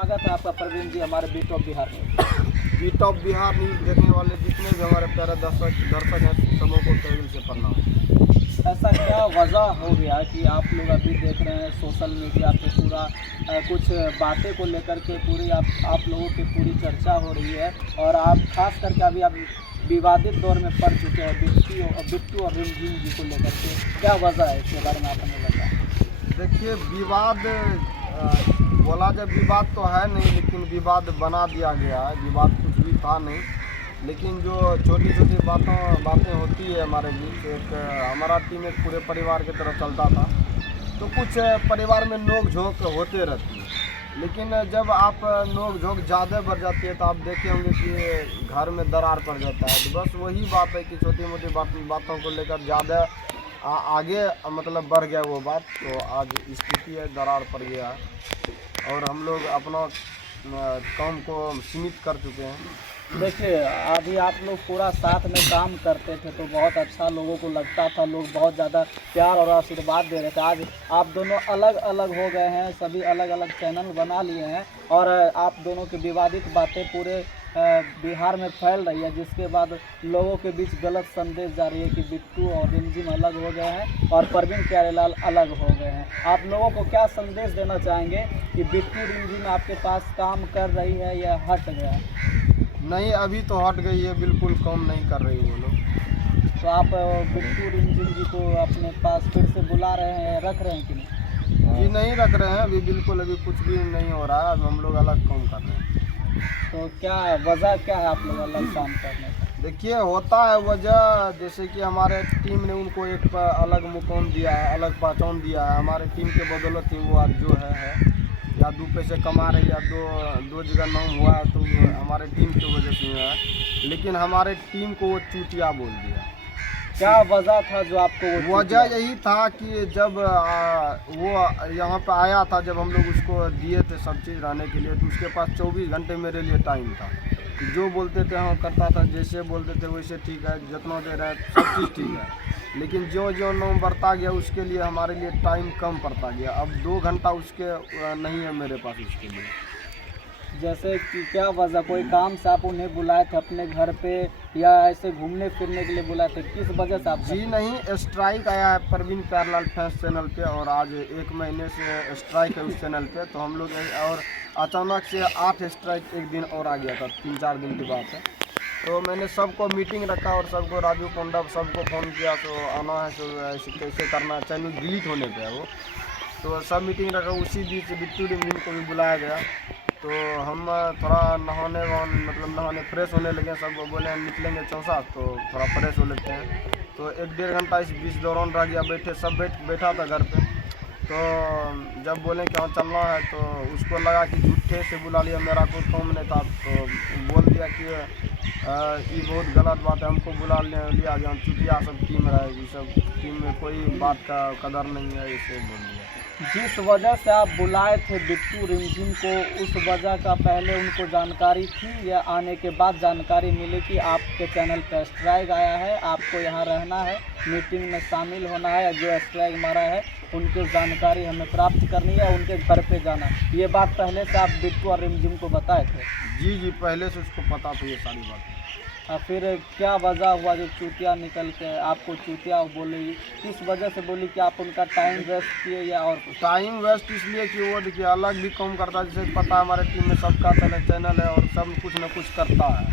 स्वागत है आपका प्रवीण जी हमारे बीट ऑफ बिहार में। बीट ऑफ बिहार न्यूज़ देखने वाले जितने भी हमारे प्यारे दर्शक हैं सबों को तहे से प्रणाम। ऐसा क्या वजह हो गया कि आप लोग अभी देख रहे हैं सोशल मीडिया पे पूरा कुछ बातें को लेकर के पूरी आप लोगों की पूरी चर्चा हो रही है और आप खास करके अभी आप विवादित दौर में पड़ चुके हैं बिट्टू और रिमझिम जी को लेकर के, क्या वजह है इसके बारे में आप हमें बताएं। देखिए, विवाद बोला जाए विवाद तो है नहीं, लेकिन विवाद बना दिया गया है। विवाद कुछ भी था नहीं, लेकिन जो छोटी छोटी बातें होती है हमारे बीच, एक हमारा टीम एक पूरे परिवार की तरफ चलता था, तो कुछ परिवार में नोक झोंक होते रहती है। लेकिन जब आप नोक झोंक ज़्यादा बढ़ जाती है तो आप देखे होंगे कि घर में दरार पड़ जाता है। तो बस वही बात है कि छोटी मोटी बातों को लेकर ज़्यादा आगे मतलब बढ़ गया वो बात, तो आज स्थिति है, दरार पड़ गया है और हम लोग अपना काम को सीमित कर चुके हैं। देखिए, अभी आप लोग पूरा साथ में काम करते थे तो बहुत अच्छा लोगों को लगता था, लोग बहुत ज़्यादा प्यार और आशीर्वाद दे रहे थे। आज आप दोनों अलग अलग हो गए हैं, सभी अलग अलग चैनल बना लिए हैं और आप दोनों की विवादित बातें पूरे बिहार में फैल रही है, जिसके बाद लोगों के बीच गलत संदेश जा रही है कि बिट्टू और रिमझिम अलग हो गए हैं और प्रवीण प्यारेलाल अलग हो गए हैं। आप लोगों को क्या संदेश देना चाहेंगे कि बिट्टू रिमझिम आपके पास काम कर रही है या हट गया है? नहीं, अभी तो हट गई है, बिल्कुल काम नहीं कर रही वो लोग। तो आप बिट्टू रिमझिम जी को अपने पास फिर से बुला रहे हैं, रख रहे हैं कि नहीं? जी नहीं रख रहे हैं अभी, बिल्कुल अभी कुछ भी नहीं हो रहा है। अब हम लोग अलग काम कर रहे हैं। तो क्या वजह क्या है आप लोग अलग काम करने का? देखिए, होता है वजह, जैसे कि हमारे टीम ने उनको एक अलग मुकाम दिया है, अलग पहचान दिया है। हमारे टीम के बदौलत ही वो आज जो है या दो पैसे कमा रही है या दो जगह नाम हुआ है, तो हमारे टीम की वजह से हुआ है। लेकिन हमारे टीम को वो चूतिया बोल दिया। क्या वजह था जो आपको वजह यही था कि जब वो यहाँ पे आया था, जब हम लोग उसको दिए थे सब चीज़ रहने के लिए, तो उसके पास 24 घंटे मेरे लिए टाइम था। जो बोलते थे हाँ करता था, जैसे बोलते थे वैसे ठीक है, जितना दे रहे सब चीज़ ठीक है। लेकिन जो जो नाम बढ़ता गया उसके लिए हमारे लिए टाइम कम पड़ता गया। अब 2 घंटा उसके नहीं है मेरे पास उसके लिए। जैसे कि क्या वजह, कोई काम से आप उन्हें बुलाए थे अपने घर पे या ऐसे घूमने फिरने के लिए बुलाए थे, किस वजह से आप? जी नहीं, स्ट्राइक आया है प्रवीण प्यारेलाल फैंस चैनल पे और आज 1 महीने से स्ट्राइक है उस चैनल पे। तो हम लोग और अचानक से 8 स्ट्राइक एक दिन और आ गया था, 3-4 दिन की बात है। तो मैंने सबको मीटिंग रखा और सबको राजू पंडा सबको फ़ोन किया, तो आना है, तो ऐसे कैसे करना है, चैनल डिलीट होने पे है वो। तो सब मीटिंग रखा, उसी बीच बिट्टू रिमझिम को भी बुलाया गया। तो हम थोड़ा नहाने फ्रेश होने लगे, सब बोले निकलेंगे चौसा, तो थोड़ा फ्रेश हो लेते हैं। तो 1-1.5 घंटा इस बीच दौरान रह गया, सब बैठा था घर पे। तो जब बोले कि हाँ चलना है, तो उसको लगा कि झूठे से बुला लिया, मेरा कोई काम नहीं था। तो बोल दिया कि ये बहुत गलत बात है, हमको बुला लिया गया, चुटिया सब टीम रहेगी, सब टीम में कोई बात का कदर नहीं है, ऐसे बोल दिया। जिस वजह से आप बुलाए थे बिट्टू रिमझिम को, उस वजह का पहले उनको जानकारी थी या आने के बाद जानकारी मिली कि आपके चैनल पर स्ट्राइक आया है, आपको यहाँ रहना है, मीटिंग में शामिल होना है, जो स्ट्राइक मारा है उनकी जानकारी हमें प्राप्त करनी है, उनके घर पे जाना, ये बात पहले से आप बिट्टू और रिमझिम को बताए थे? जी, पहले से उसको पता था ये सारी बात। फिर क्या वजह हुआ जो चूतिया निकल के आपको चूतिया बोली, किस वजह से बोली कि आप उनका टाइम वेस्ट किए या और कुछ? टाइम वेस्ट इसलिए कि वो देखिए अलग भी काम करता है, जैसे पता है हमारे टीम में सबका चैनल है और सब कुछ न कुछ करता है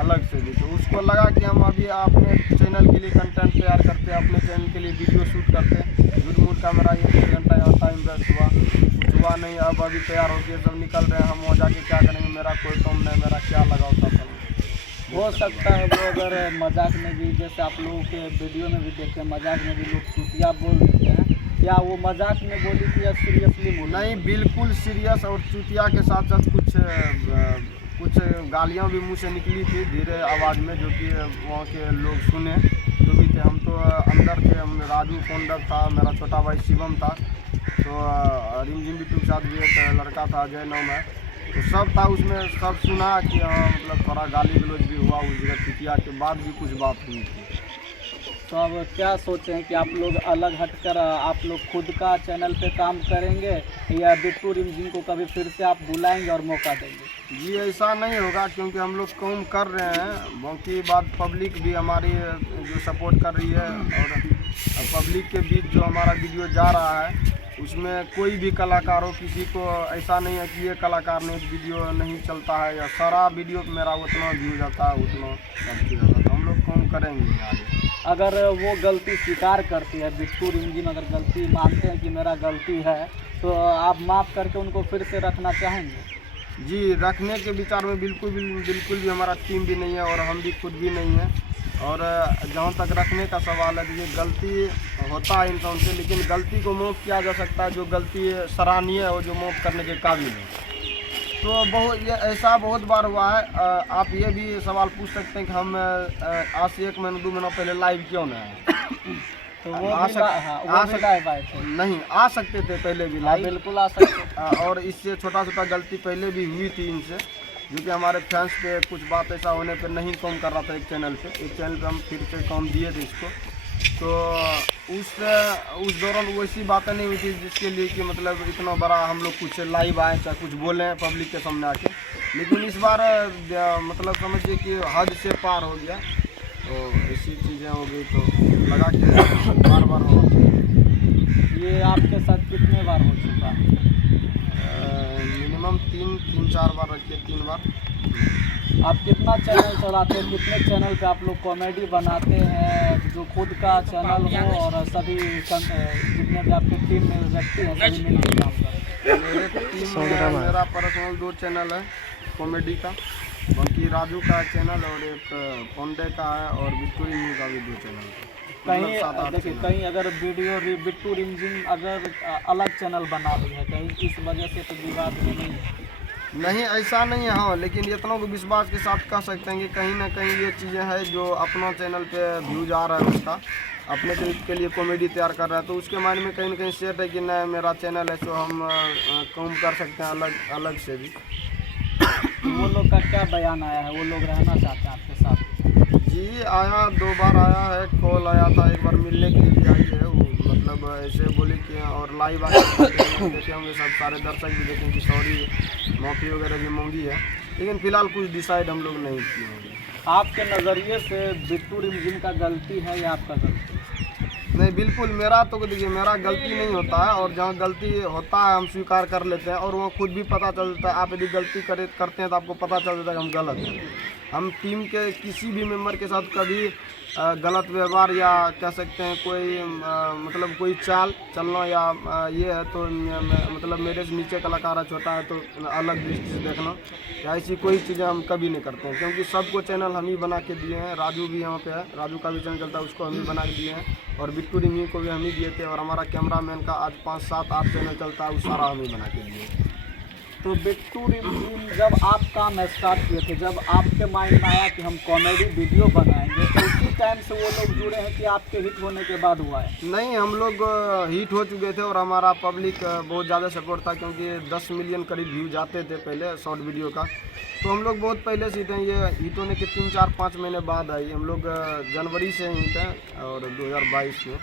अलग से भी। तो उसको लगा कि हम अभी अपने चैनल के लिए कंटेंट तैयार करते हैं, अपने चैनल के लिए वीडियो शूट करते हैं, झूठ मूठ का मेरा 1-1 घंटा यहाँ टाइम वेस्ट हुआ, कुछ हुआ नहीं। अब अभी तैयार होकर सब निकल रहे हैं, हम वहाँ जाके क्या करेंगे, मेरा कोई काम नहीं, मेरा क्या लगा होता था। हो सकता है वो अगर मजाक में भी, जैसे आप लोगों के वीडियो में भी देखते हैं, मजाक में भी लोग चूतिया बोल देते हैं, क्या वो मजाक में बोली थी या सीरियसली बोली? नहीं, बिल्कुल सीरियस, और चूतिया के साथ साथ कुछ गालियाँ भी मुँह से निकली थी धीरे आवाज़ में, जो कि वहाँ के लोग सुने जो भी थे। हम तो अंदर थे, हम राजू कोंडक था, मेरा छोटा भाई शिवम था, तो रिमझिम बिट्टू के साथ भी एक लड़का था, अजय नाम है, तो सब था उसमें। सब सुना कि हाँ मतलब थोड़ा गाली गलौज भी हुआ उस जगह, चुतिया के बाद भी कुछ बात हुई थी। तो अब क्या सोचे हैं कि आप लोग अलग हटकर आप लोग खुद का चैनल पे काम करेंगे या बिट्टू रिमझिम को कभी फिर से आप बुलाएंगे और मौका देंगे? जी ऐसा नहीं होगा, क्योंकि हम लोग काम कर रहे हैं। बाकी बात पब्लिक भी हमारी जो सपोर्ट कर रही है, और पब्लिक के बीच जो हमारा वीडियो जा रहा है उसमें कोई भी कलाकार हो, किसी को ऐसा नहीं है कि ये कलाकार ने वीडियो नहीं चलता है, या सारा वीडियो मेरा उतना व्यू जाता है, उतना सब चीज़ होता है। तो हम लोग काम करेंगे आगे। अगर वो गलती स्वीकार करती है, बिट्टू रिमझिम अगर गलती मानते हैं कि मेरा गलती है, तो आप माफ़ करके उनको फिर से रखना चाहेंगे? जी, रखने के विचार में बिल्कुल भी हमारा टीम भी नहीं है, और हम भी खुद भी नहीं हैं। और जहाँ तक रखने का सवाल है, देखिए गलती होता है इंसान से, लेकिन गलती को माफ़ किया जा सकता है। जो गलती सराहनीय है वो जो माफ़ करने के काबिल है। तो ये ऐसा बहुत बार हुआ है। आप ये भी सवाल पूछ सकते हैं कि हम आज से 1 महीना 2 महीना पहले लाइव क्यों नहीं आए? तो वो भी लाइव आए थे? नहीं आ सकते थे पहले भी हाँ, लाइव, बिल्कुल आ सकते। और इससे छोटा गलती पहले भी हुई थी इनसे, जो कि हमारे फैंस पे कुछ बात ऐसा होने पे नहीं काम कर रहा था। एक चैनल पे हम फिर से काम दिए थे इसको। तो उस दौरान वैसी बातें नहीं हुई थी जिसके लिए कि मतलब इतना बड़ा हम लोग कुछ लाइव आए चाहे कुछ बोलें पब्लिक के सामने आके। लेकिन इस बार मतलब समझिए कि हद से पार हो गया, तो ऐसी चीज़ें हो गई, तो लगा कि बार हो। ये आपके साथ कितने बार हो चुका? मिनिमम 3-4 बार रखिए, 3 बार। आप कितना चैनल चलाते हैं? कितने चैनल पे आप लोग कॉमेडी बनाते हैं, जो खुद का चैनल हो और सभी जितने भी आपकी टीम में व्यक्ति हैं सभी मिलकर काम करते हैं? मेरे टीम में मेरा पर्सनल 2 चैनल है कॉमेडी का, बाकी राजू का चैनल और एक पौंडे का है, और बिट्टू रिमझिम का भी 2 चैनल है। कहीं देखिए, कहीं अगर बिट्टू रिमझिम अगर अलग चैनल बना ली है, कहीं इस वजह से तो विवाद में नहीं है? नहीं, ऐसा नहीं है। हाँ, लेकिन इतना को विश्वास के साथ कह सकते हैं कि कहीं ना कहीं ये चीज़ें हैं जो अपना चैनल पे व्यूज आ रहा है, उसका अपने के लिए कॉमेडी तैयार कर रहा है, तो उसके माइंड में कहीं ना कहीं सेट है कि नहीं मेरा चैनल है, तो हम काम कर सकते हैं अलग से भी। वो लोग का क्या बयान आया है? वो लोग रहना चाहते हैं आपके साथ? जी आया, 2 बार आया है, कॉल आया था, एक बार मिलने के लिए भी आई है। वो मतलब ऐसे बोले कि और लाइव आके देखे होंगे, सब सारे दर्शक भी देखें कि सॉरी माफ़ी वगैरह भी मांगी है, लेकिन फ़िलहाल कुछ डिसाइड हम लोग नहीं किए होंगे। आपके नज़रिए से बिट्टू रिमझिम का गलती है या आपका गलती? नहीं, बिल्कुल मेरा तो देखिए मेरा गलती नहीं होता है, और जहाँ गलती होता है हम स्वीकार कर लेते हैं, और वो खुद भी पता चल जाता है। आप यदि गलती करते हैं तो आपको पता चल जाता है कि हम गलत हैं। हम टीम के किसी भी मेंबर के साथ कभी गलत व्यवहार या कह सकते हैं कोई मतलब कोई चाल चलना या ये है तो मतलब मेरे से नीचे कलाकार है, छोटा है तो अलग दृष्टि से देखना, या ऐसी कोई चीज़ें हम कभी नहीं करते हैं, क्योंकि सबको चैनल हम ही बना के दिए हैं। राजू भी यहाँ पे है, राजू का भी चैनल चलता है, उसको हम ही बना के दिए हैं, और बिट्टू रिमझिम को भी हम ही दिए थे, और हमारा कैमरामैन का आज 5, 7, 8 चैनल चलता है, वो सारा हम ही बना के दिए। तो बिट्टू रिमझिम जब आप काम स्टार्ट किए थे, जब आपके माइंड में आया कि हम कॉमेडी वीडियो बनाएंगे, तो उसी टाइम से वो लोग जुड़े हैं कि आपके हिट होने के बाद हुआ है? नहीं, हम लोग हिट हो चुके थे, और हमारा पब्लिक बहुत ज़्यादा सपोर्ट था, क्योंकि 10 मिलियन करीब व्यू जाते थे पहले शॉर्ट वीडियो का। तो हम लोग बहुत पहले से हिट हैं। ये हिट होने के 3-4-5 महीने बाद आई। हम लोग जनवरी से हिट हैं, और 2022 में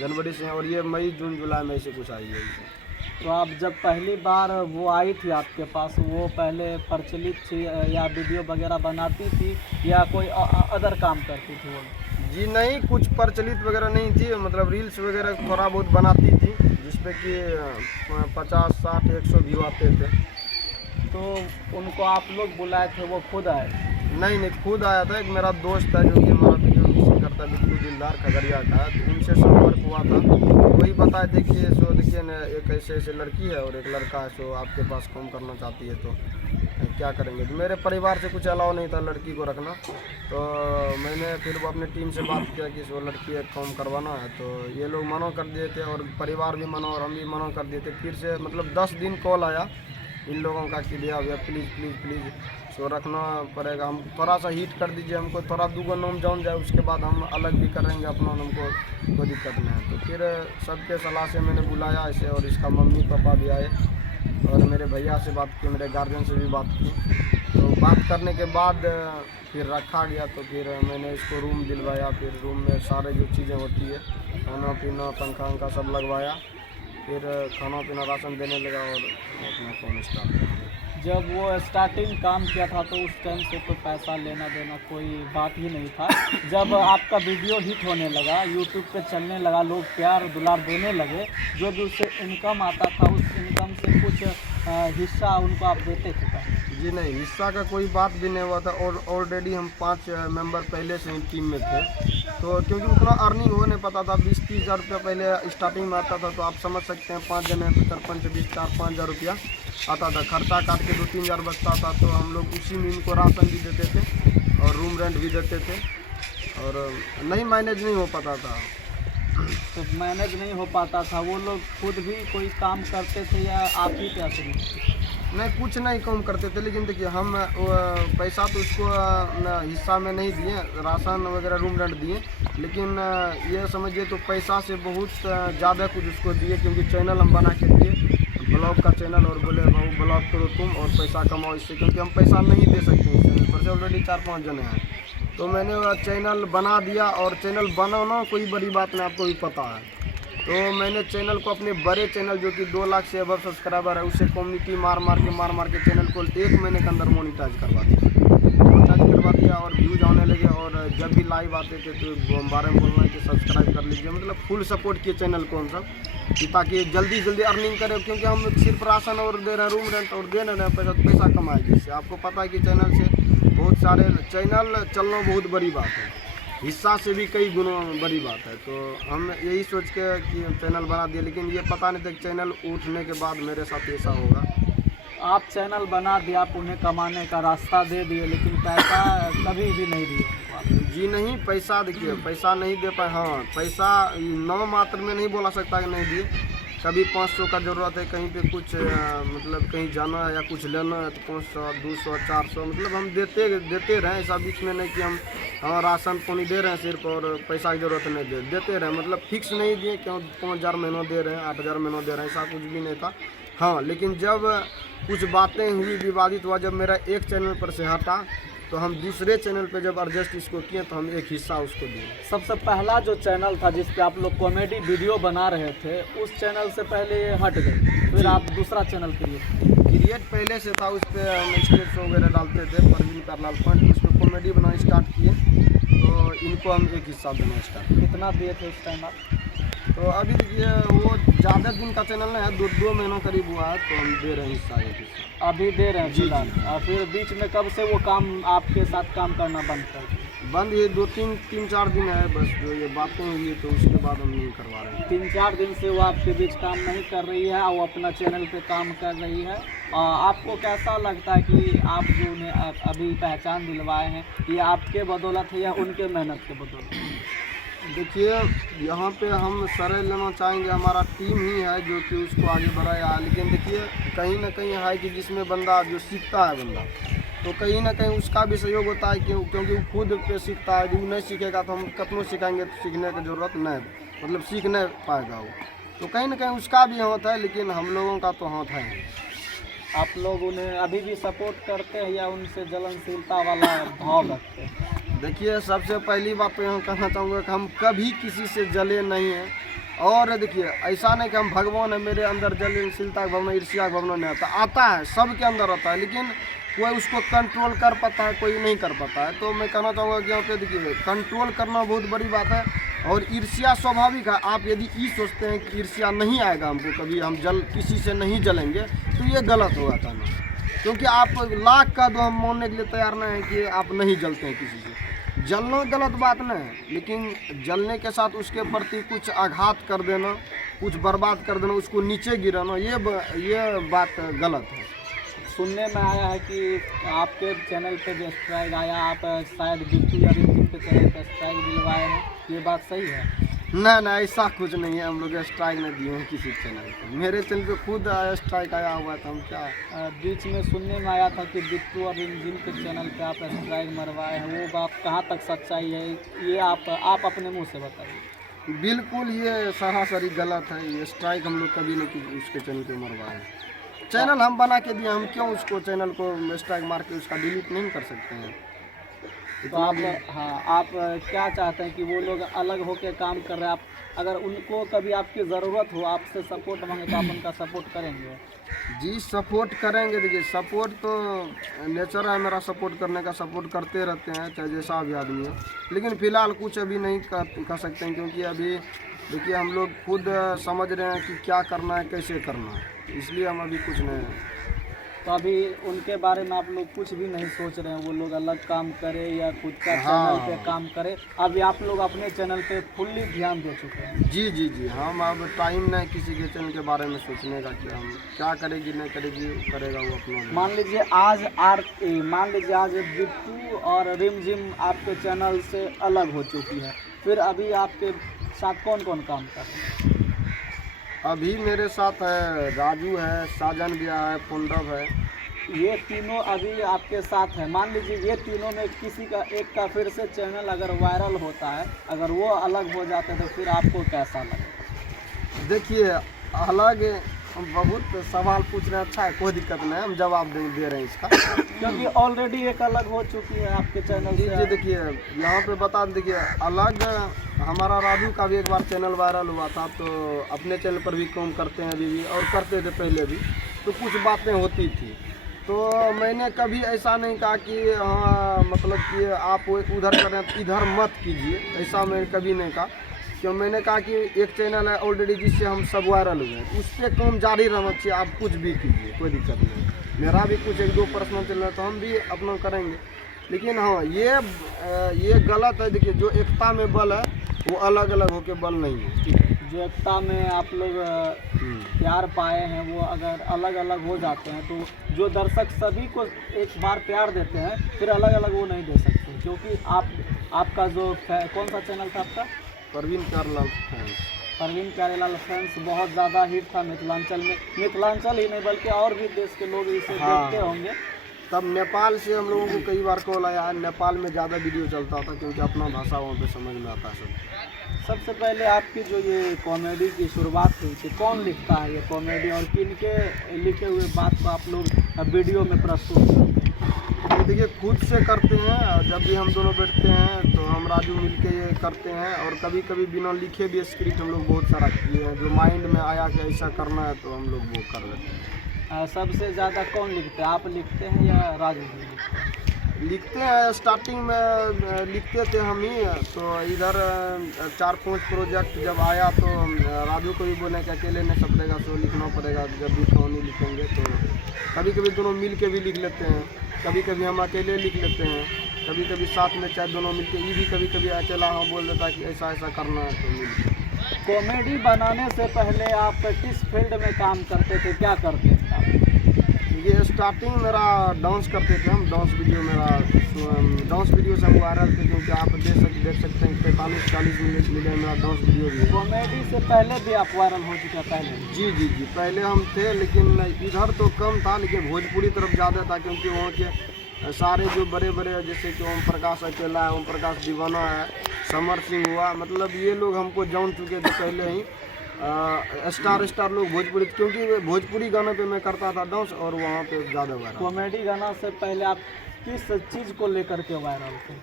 जनवरी से, और ये मई जून जुलाई में से कुछ आई है इसे। तो आप जब पहली बार वो आई थी आपके पास, वो पहले प्रचलित थी या वीडियो वगैरह बनाती थी या कोई अदर काम करती थी वो? जी नहीं, कुछ प्रचलित वगैरह नहीं थी, मतलब रील्स वगैरह थोड़ा बहुत बनाती थी, जिसपे कि 50, 60, 100 व्यू आते थे। तो उनको आप लोग बुलाए थे, वो खुद आए? नहीं, खुद आया था। एक मेरा दोस्त है जो कि हमारा वीडियो मिक्सिंग करता है, बिट्टू दिलदार खगड़िया का, तो उनसे संपर्क हुआ था। वही बताए थे कि सो देखिए न, एक ऐसे लड़की है और एक लड़का है, सो आपके पास काम करना चाहती है, तो क्या करेंगे। तो मेरे परिवार से कुछ अलाउ नहीं था लड़की को रखना, तो मैंने फिर वो अपनी टीम से बात किया कि वो लड़की एक काम करवाना है, तो ये लोग मना कर दिए थे, और परिवार भी मना और हम भी मना कर दिए थे। फिर से मतलब 10 दिन कॉल आया इन लोगों का कि भैया प्लीज़ सो रखना पड़ेगा, हम थोड़ा सा हिट कर दीजिए, हमको थोड़ा 2 नाम जान जाए, उसके बाद हम अलग भी करेंगे अपना, हमको कोई दिक्कत नहीं है। तो फिर सबके सलाह से मैंने बुलाया इसे, और इसका मम्मी पापा भी आए, और मेरे भैया से बात की, मेरे गार्जियन से भी बात की, तो बात करने के बाद फिर रखा गया, तो फिर मैंने इसको रूम दिलवाया, फिर रूम में सारे जो चीज़ें होती है खाना पीना पंखा वंखा सब लगवाया, फिर खाना पीना राशन देने लगा और अपना काम स्टार्ट कर दिया। जब वो स्टार्टिंग काम किया था तो उस टाइम से तो पैसा लेना देना कोई बात ही नहीं था। जब आपका वीडियो हिट होने लगा, यूट्यूब पे चलने लगा, लोग प्यार दुलार देने लगे, जो भी उससे इनकम आता था उस इनकम से कुछ हिस्सा उनको आप देते थे क्या? जी नहीं, हिस्सा का कोई बात भी नहीं हुआ था, और ऑलरेडी हम 5 मेंबर पहले से ही टीम में थे, तो क्योंकि उतना अर्निंग हो नहीं पाता था। 20-30 हज़ार रुपया पहले स्टार्टिंग में आता था, तो आप समझ सकते हैं 5 जने हैं तो 4-5 4-5 हज़ार रुपया आता था। खर्चा काट के 2-3 हज़ार बचता था, तो हम लोग उसी में इनको राशन भी देते थे और रूम रेंट भी देते थे, और नहीं मैनेज नहीं हो पाता था। तो मैनेज नहीं हो पाता था, वो लोग खुद भी कोई काम करते थे या आप ही क्या थे? नहीं, कुछ नहीं कम करते थे, लेकिन देखिए हम पैसा तो उसको हिस्सा में नहीं दिए, राशन वगैरह रूम रेंट दिए, लेकिन ये समझिए तो पैसा से बहुत ज़्यादा कुछ उसको दिए, क्योंकि चैनल हम बना के दिए, ब्लॉग का चैनल, और बोले भाई ब्लॉग करो तुम और पैसा कमाओ इससे, क्योंकि हम पैसा नहीं दे सकते इस चैनल पर से, ऑलरेडी 4-5 जने हैं। तो मैंने वो चैनल बना दिया, और चैनल बनाना कोई बड़ी बात नहीं, आपको भी पता है। तो मैंने चैनल को अपने बड़े चैनल जो कि 2 लाख से अबव सब्सक्राइबर है, उससे कम्युनिटी मार मार के चैनल को 1 महीने के अंदर मोनिटाइज करवा दिया, और व्यूज आने लगे, और जब भी लाइव आते थे तो हम बारे में बोलना है कि सब्सक्राइब कर लीजिए, मतलब फुल सपोर्ट किए चैनल को हम सब, कि ताकि जल्दी जल्दी अर्निंग करें, क्योंकि हम सिर्फ राशन और दे रहे हैं, रूम रेंट और दे रहे हैं, पैसा कमाए जिससे। आपको पता है कि चैनल से बहुत सारे चैनल चलना बहुत बड़ी बात है, हिस्सा से भी कई गुना बड़ी बात है। तो हम यही सोच के कि चैनल बना दिए, लेकिन ये पता नहीं था कि चैनल उठने के बाद मेरे साथ ऐसा होगा। आप चैनल बना दिया, आप उन्हें कमाने का रास्ता दे दिए, लेकिन पैसा कभी भी नहीं दिए उनको आप? जी नहीं, पैसा देखिए, पैसा नहीं दे पाए। हाँ, पैसा नाम मात्र में नहीं बोला सकता कि नहीं दिए। कभी 500 का ज़रूरत है, कहीं पे कुछ मतलब कहीं जाना है या कुछ लेना है तो 500, 200, 400 मतलब हम देते रहे। ऐसा बीच में नहीं कि हम हाँ राशन पानी दे रहे हैं सिर्फ और पैसा की ज़रूरत नहीं देते रहे, मतलब फिक्स नहीं दिए क्यों 5,000 महीनों दे रहे हैं, 8,000 महीनों दे रहे हैं, ऐसा कुछ भी नहीं था। हाँ, लेकिन जब कुछ बातें हुई, विवादित हुआ, जब मेरा एक चैनल पर से हटा, तो हम दूसरे चैनल पे जब एडजस्ट इसको किए तो हम एक हिस्सा उसको दिए। सबसे पहला जो चैनल था जिस पे आप लोग कॉमेडी वीडियो बना रहे थे, उस चैनल से पहले ये हट गए, फिर आप दूसरा चैनल क्रिएट पहले से था, उस पर हम स्टेज शो वगैरह डालते थे, परवीन पैरलाल फंड, उस पर कॉमेडी बनाना स्टार्ट किए, तो इनको हम एक हिस्सा देना स्टार्ट किए। कितना दिए थे उस टाइम आप? तो अभी देखिए वो ज़्यादा दिन का चैनल नहीं है, 2 महीनों करीब हुआ है, तो हम दे रहे हैं हिस्सा एक हिस्सा। अभी दे रहे हैं जी, फिलहाल? जी। और फिर बीच में कब से वो काम आपके साथ काम करना बंद कर दिए? बंद ये 2-3-4 दिन है बस, जो ये बातें हुई है तो उसके बाद हम नहीं करवा रहे हैं। 3-4 दिन से वो आपके बीच काम नहीं कर रही है, वो अपना चैनल पे काम कर रही है। आपको कैसा लगता है कि आप जो उन्हें अभी पहचान दिलवाए हैं, ये आपके बदौलत है या उनके मेहनत के बदौलत? देखिए, यहाँ पे हम श्रेय लेना चाहेंगे, हमारा टीम ही है जो कि उसको आगे बढ़ाया है। लेकिन देखिए कहीं ना कहीं है कि जिसमें बंदा जो सीखता है बंदा, तो कहीं ना कहीं उसका भी सहयोग होता है, क्योंकि वो खुद पे सीखता है। जो नहीं सीखेगा तो हम कितना सिखाएंगे तो सीखने की ज़रूरत नहीं, मतलब सीख नहीं पाएगा वो, तो कहीं ना कहीं उसका भी हाथ है, लेकिन हम लोगों का तो हाथ है। आप लोग उन्हें अभी भी सपोर्ट करते हैं या उनसे जलनशीलता वाला भाव रखते हैं? देखिए, सबसे पहली बात तो यहाँ कहना चाहूँगा कि हम कभी किसी से जले नहीं हैं। और देखिए, ऐसा नहीं कि हम भगवान है, मेरे अंदर जलनशीलता का भावना, ईर्ष्या का भावना नहीं आता है, सबके अंदर आता है, लेकिन कोई उसको कंट्रोल कर पाता है, कोई नहीं कर पाता है। तो मैं कहना चाहूँगा कि यहाँ पे देखिए कंट्रोल करना बहुत बड़ी बात है, और ईर्ष्या स्वाभाविक है। आप यदि ये सोचते हैं कि ईर्ष्या नहीं आएगा हमको, कभी हम किसी से नहीं जलेंगे, तो ये गलत होगा कहना, क्योंकि आप लाख का दो हम मानने के लिए तैयार नहीं है कि आप नहीं जलते हैं किसी से। जलना गलत बात नहीं है, लेकिन जलने के साथ उसके प्रति कुछ आघात कर देना, कुछ बर्बाद कर देना, उसको नीचे गिराना, ये बात गलत है। सुनने में आया है कि आपके चैनल पे जो स्ट्राइक आया, आप शायद बिट्टू या रिंकिन के चैनल पे स्ट्राइक दिलवाए हैं, ये बात सही है? नहीं, ऐसा कुछ नहीं है, हम लोग स्ट्राइक नहीं दिए हैं किसी चैनल पे। मेरे चैनल पे खुद स्ट्राइक आया हुआ था, हम क्या बीच में सुनने में आया था कि बिट्टू और रिंकिन के चैनल पे आप स्ट्राइक मरवाए हैं, वो बात कहाँ तक सच्चाई है, ये आप अपने मुँह से बताइए। बिल्कुल ये सरासरी गलत है, ये स्ट्राइक हम लोग कभी नहीं उसके चैनल पे मरवाए हैं। चैनल हम बना के दिए, हम क्यों उसको चैनल को स्ट्राइक मार के उसका डिलीट नहीं कर सकते हैं। तो आप, हाँ, आप क्या चाहते हैं कि वो लोग अलग होकर काम कर रहे हैं, आप अगर उनको कभी आपकी ज़रूरत हो, आपसे सपोर्ट मांगे तो आप उनका सपोर्ट करेंगे? जी सपोर्ट करेंगे। देखिए सपोर्ट तो नेचर है मेरा, सपोर्ट करने का, सपोर्ट करते रहते हैं चाहे जैसा भी आदमी है। लेकिन फ़िलहाल कुछ अभी नहीं कर सकते हैं, क्योंकि अभी देखिए हम लोग खुद समझ रहे हैं कि क्या करना है, कैसे करना है, इसलिए हम अभी कुछ नहीं। तो अभी उनके बारे में आप लोग कुछ भी नहीं सोच रहे हैं, वो लोग अलग काम करें या खुद का हाँ। चैनल पे काम करें? अभी आप लोग अपने चैनल पे फुल्ली ध्यान दे चुके हैं? जी जी जी, हम अब टाइम नहीं किसी के चैनल के बारे में सोचने का कि हम क्या करेगी नहीं करेगी, करेगा वो अपना। मान लीजिए आज बिट्टू और रिमझिम आपके चैनल से अलग हो चुकी है, फिर अभी आपके साथ कौन कौन काम कर रहे हैं? अभी मेरे साथ है राजू है, साजन भैया है, पुंडव है। ये तीनों अभी आपके साथ है। मान लीजिए ये तीनों में किसी का एक का फिर से चैनल अगर वायरल होता है, अगर वो अलग हो जाते हैं तो फिर आपको कैसा लगेगा? देखिए अलग, बहुत सवाल पूछ रहे हैं, अच्छा है, कोई दिक्कत नहीं, हम जवाब दे रहे हैं इसका। क्योंकि ऑलरेडी एक अलग हो चुकी है आपके चैनल जी से। जी, देखिए यहाँ पे बता दें, देखिए अलग हमारा राजू का भी एक बार चैनल वायरल हुआ था, तो अपने चैनल पर भी काम करते हैं अभी भी, और करते थे पहले भी, तो कुछ बातें होती थी। तो मैंने कभी ऐसा नहीं कहा कि हाँ मतलब कि आप उधर करें इधर मत कीजिए, ऐसा मैंने कभी नहीं कहा। क्यों, मैंने कहा कि एक चैनल है ऑलरेडी जिससे हम सब वायरल हुए हैं, उस पर काम जारी रहना चाहिए, आप कुछ भी कीजिए, कोई दिक्कत नहीं। मेरा भी कुछ एक दो पर्सनल चैनल है तो हम भी अपना करेंगे। लेकिन हाँ ये गलत है। देखिए जो एकता में बल है वो अलग अलग होके बल नहीं है, ठीक है। जो एकता में आप लोग प्यार पाए हैं, वो अगर अलग अलग हो जाते हैं तो जो दर्शक सभी को एक बार प्यार देते हैं, फिर अलग अलग वो नहीं दे सकते। क्योंकि आपका जो कौन सा चैनल था आपका? परवीन प्यारेलाल फैंस। परवीन प्यारेलाल फैंस बहुत ज़्यादा हिट था मिथिलांचल में। मिथिलांचल ही नहीं बल्कि और भी देश के लोग इसे देखते होंगे। तब नेपाल से हम लोगों को कई बार कॉल आया है, नेपाल में ज़्यादा वीडियो चलता था क्योंकि अपना भाषा वहाँ पे समझ में आता है सब। सबसे पहले आपकी जो ये कॉमेडी की शुरुआत हुई थी, कौन लिखता है ये कॉमेडी और किनके लिखे हुए बात को आप लोग वीडियो में प्रस्तुत करते हैं? तो देखिए खुद से करते हैं, जब भी हम दोनों बैठते हैं तो हम राजू मिलके ये करते हैं, और कभी कभी बिना लिखे भी स्क्रिप्ट हम लोग बहुत सारा किए हैं, जो माइंड में आया कि ऐसा करना है तो हम लोग वो कर लेते हैं। सबसे ज़्यादा कौन लिखते हैं, आप लिखते हैं या राजू जी लिखते हैं? लिखते हैं, स्टार्टिंग में लिखते थे हम ही, तो इधर 4-5 प्रोजेक्ट जब आया तो राजू को भी बोले कि अकेले नहीं सपरेगा, तो लिखना पड़ेगा, जब भी कहानी लिखेंगे तो कभी कभी दोनों मिल के भी लिख लेते हैं, कभी कभी हम अकेले लिख लेते हैं, कभी कभी साथ में चाहे दोनों मिल के, ये भी कभी कभी अकेला हाँ बोल देता कि ऐसा ऐसा करना है तो मिल। कॉमेडी बनाने से पहले आप किस फील्ड में काम करते थे, क्या करते थे आप? ये स्टार्टिंग मेरा डांस करते थे हम, डांस वीडियो से हम वायरल थे, क्योंकि आप देख सकते हैं 45-40 मिलियन मेरा डांस वीडियो भी है। कॉमेडी से पहले भी आप वायरल हो चुका पहले? जी जी जी, पहले हम थे, लेकिन इधर तो कम था, लेकिन भोजपुरी तरफ ज़्यादा था, क्योंकि वहाँ के सारे जो बड़े बड़े जैसे कि ओम प्रकाश अकेला है, ओम प्रकाश दीवाना है, समर सिंह हुआ, मतलब ये लोग हमको जान चुके थे पहले ही, स्टार लोग भोजपुरी, क्योंकि भोजपुरी गाने पे मैं करता था डांस, और वहाँ पे ज़्यादा वायरल। कॉमेडी गाना से पहले आप किस चीज़ को लेकर के वायरल थे?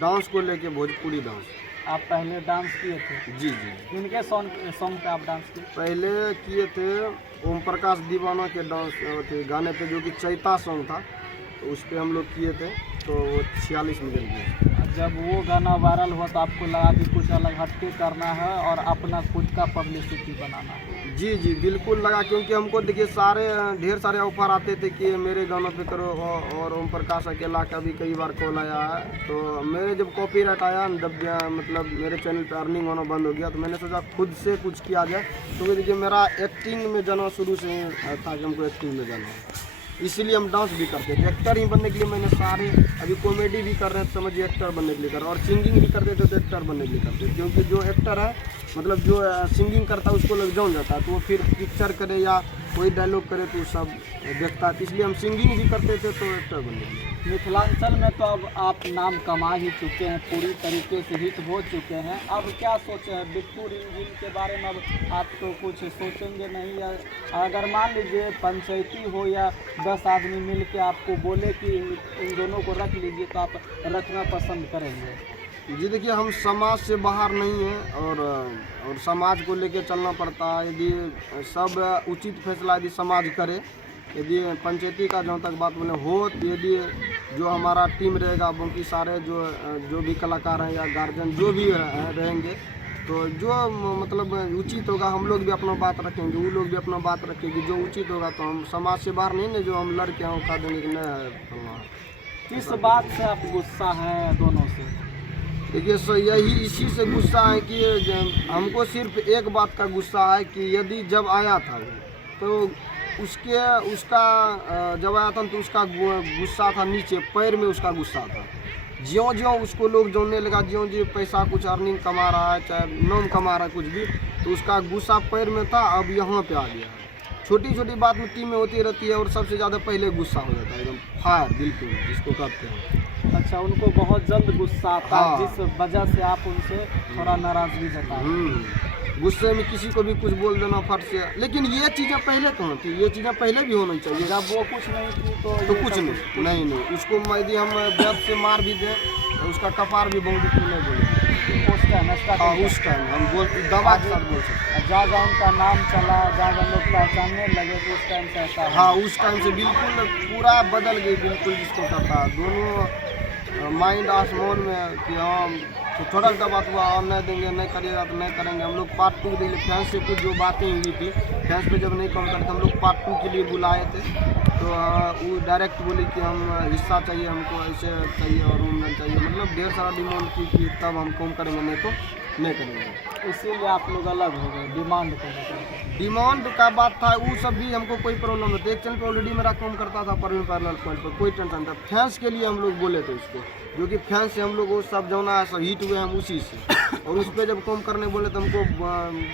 डांस को लेके, भोजपुरी डांस। आप पहले डांस किए थे? जी जी। इनके सॉन्ग पे आप डांस किए? पहले किए थे ओम प्रकाश दीवाना के डांस थे गाने पे, जो कि चैता सॉन्ग था, तो उस पर हम लोग किए थे, तो वो 46 मिलियन गए। जब वो गाना वायरल हुआ तो आपको लगा कि कुछ अलग हटके करना है और अपना खुद का पब्लिसिटी बनाना है? जी जी बिल्कुल लगा, क्योंकि हमको देखिए ढेर सारे ऑफर आते थे कि मेरे गानों पे करो, और ओम प्रकाश अकेला का भी कई बार कॉल आया है। तो मेरे जब कॉपीराइट आया, जब मतलब मेरे चैनल पे अर्निंग होना बंद हो गया, तो मैंने सोचा खुद से कुछ किया जाए, क्योंकि देखिए मेरा एक्टिंग में जाना शुरू से था कि हमको एक्टिंग में जाना है, इसीलिए हम डांस भी करते थे। एक्टर ही बनने के लिए मैंने अभी कॉमेडी भी कर रहे हैं, समझिए एक्टर बनने के लिए कर रहे हैं, और सिंगिंग भी करते थे तो एक्टर बनने के लिए करते, क्योंकि जो एक्टर है मतलब जो सिंगिंग करता है उसको लग जान जाता है, तो वो फिर पिक्चर करे या कोई डायलॉग करे तो सब देखता है, इसलिए हम सिंगिंग भी करते थे तो एक्टर बन गए। मिथिलांचल में तो अब आप नाम कमा ही चुके हैं, पूरी तरीके से हिट हो चुके हैं। अब क्या सोचे हैं बिट्टू रिमझिम के बारे में? अब आप तो कुछ सोचेंगे नहीं, या अगर मान लीजिए पंचायती हो या 10 आदमी मिल के आपको बोले कि इन दोनों को रख लीजिए, तो आप रखना पसंद करेंगे? जी देखिए, हम समाज से बाहर नहीं हैं और समाज को लेके चलना पड़ता है। यदि सब उचित फैसला यदि समाज करे, यदि पंचायती का जहाँ तक बात बोले हो, तो यदि जो हमारा टीम रहेगा, बाकी सारे जो भी कलाकार हैं या गार्जियन जो भी रहेंगे, तो जो मतलब उचित होगा हम लोग भी अपना बात रखेंगे, वो लोग भी अपना बात रखेंगे। जो उचित होगा तो हम समाज से बाहर नहीं ना, जो हम लड़के हैं का देने की नहीं है। किस बात से आप गुस्सा हैं दोनों से? देखिए सर, यही इसी से गुस्सा है कि हमको सिर्फ एक बात का गुस्सा है कि यदि जब आया था तो उसका जब आया था तो उसका गुस्सा था नीचे पैर में, उसका गुस्सा था। ज्यों ज्यों उसको लोग जानने लगा, ज्यों ज्यों पैसा कुछ अर्निंग कमा रहा है, चाहे नाम कमा रहा है कुछ भी, तो उसका गुस्सा पैर में था, अब यहाँ पे आ गया। छोटी छोटी बात में टीम में होती रहती है और सबसे ज़्यादा पहले गुस्सा हो जाता है, एकदम फायर बिल्कुल जिसको कहते हैं। अच्छा, उनको बहुत जल्द गुस्सा आता है, हाँ। जिस वजह से आप उनसे थोड़ा नाराजगी जताते। गुस्से में किसी को भी कुछ बोल देना फट से, लेकिन ये चीज़ें पहले कहाँ थी? ये चीज़ें पहले भी होनी चाहिए। जब वो कुछ नहीं थी तो ये कुछ सब नहीं उसको यदि हम जब से मार भी दें तो उसका कपार भी बहुत नहीं बोले। उस टाइम हाँ, उस टाइम हम दवा के साथ बोल सकते। जब उनका नाम चला, जब हम लोग पहचानने लगे, तो उस टाइम से ऐसा हाँ, उस टाइम से बिल्कुल पूरा बदल गई, बिल्कुल जिसको कहता है दोनों माइंड आसमान में कि हाँ तो थोड़ा सा बात हुआ और नहीं देंगे, नहीं करिएगा तो नहीं करेंगे। हम लोग पार्ट 2 देंगे। फैंस से कुछ जो बातें हुई थी, फैंस पे जब नहीं कम करते हम लोग पार्ट 2 के लिए बुलाए थे, तो वो डायरेक्ट बोले कि हम हिस्सा चाहिए, हमको ऐसे चाहिए और रूम में चाहिए, मतलब ढेर सारा डिमांड की कि तब हम कम करेंगे, नहीं तो नहीं करेंगे। इसीलिए आप लोग अलग हो गए डिमांड को लेकर। डिमांड का बात था, वो सब भी हमको कोई प्रॉब्लम नहीं था। एक चैनल पे ऑलरेडी मेरा काम करता था, परवीन पैरेलल पॉइंट पर, कोई टेंशन था। फैंस के लिए हम लोग बोले थे उसको, जो कि फैंस से हम लोग वो सब जाना सब हिट हुए हम उसी से, और उस पर जब कम करने बोले तो हमको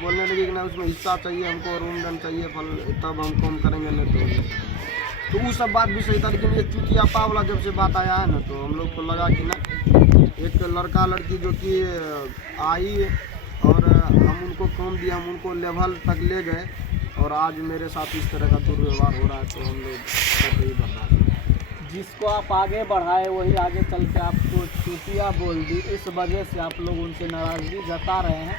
बोलने लगे कि ना उसमें हिस्सा चाहिए हमको, रूम रेंट चाहिए, फल तब हम कम करेंगे, नहीं तो वो सब बात भी सही था। लेकिन ये चुतिया वाला जब से बात आया है ना, तो हम लोग को लगा कि ना एक लड़का लड़की जो कि आई और हम उनको काम दिया, हम उनको लेवल तक ले गए, और आज मेरे साथ इस तरह का दुर्व्यवहार हो रहा है, तो हम लोग ही बढ़ना है। जिसको आप आगे बढ़ाए वही आगे चल के आपको चूतिया बोल दी, इस वजह से आप लोग उनसे नाराज़गी जता रहे हैं।